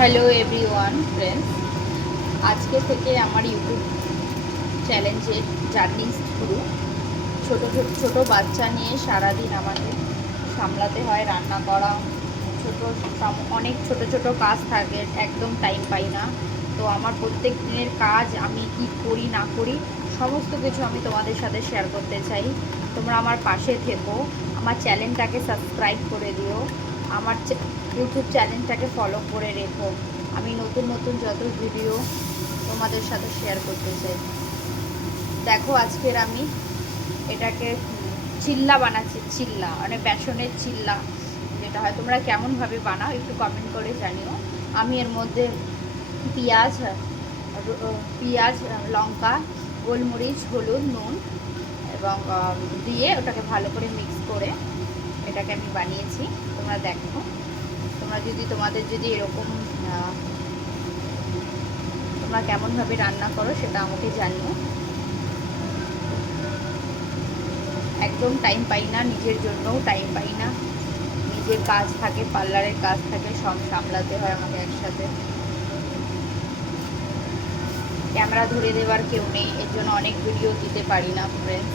Hello everyone friends, আজকে থেকে আমার ইউটিউব চ্যালেঞ্জের জার্নি শুরু। ছোটো ছোটো বাচ্চা নিয়ে সারাদিন আমাকে সামলাতে হয়, রান্না করা, অনেক ছোট ছোট কাজ থাকে, একদম টাইম পাই না। তো আমার প্রত্যেক দিনের কাজ আমি কি করি না করি সমস্ত কিছু আমি তোমাদের সাথে শেয়ার করতে চাই। তোমরা আমার পাশে থেকো, আমার চ্যানেলটাকে সাবস্ক্রাইব করে দিও, আমার ইউটিউব চ্যানেলটাকে ফলো করে রেখো। আমি নতুন নতুন যত ভিডিও তোমাদের সাথে শেয়ার করতে চাই। দেখো আজকের আমি এটাকে চিল্লা বানাচ্ছি, চিল্লা মানে বেসনের চিল্লা যেটা হয়। তোমরা কেমনভাবে বানাও একটু কমেন্ট করে জানিও। আমি এর মধ্যে পেঁয়াজ পেঁয়াজ লঙ্কা, গোলমরিচ, হলুদ, নুন এবং দিয়ে ওটাকে ভালো করে মিক্স করে এটাকে আমি বানিয়েছি। তোমরা দেখো, তোমরা যদি তোমাদের যদি এরকম তোমরা কেমনভাবে রান্না করো সেটা আমাকে জানিও। একদম টাইম পাই না, নিজের জন্যও টাইম পাই না, নিজের কাজ থাকে, পার্লারের কাজ থাকে, সব সামলাতে হয় আমাকে একসাথে। ক্যামেরা ধরে দেওয়ার কেউ নেই, এর জন্য অনেক ভিডিও দিতে পারি না ফ্রেন্ডস।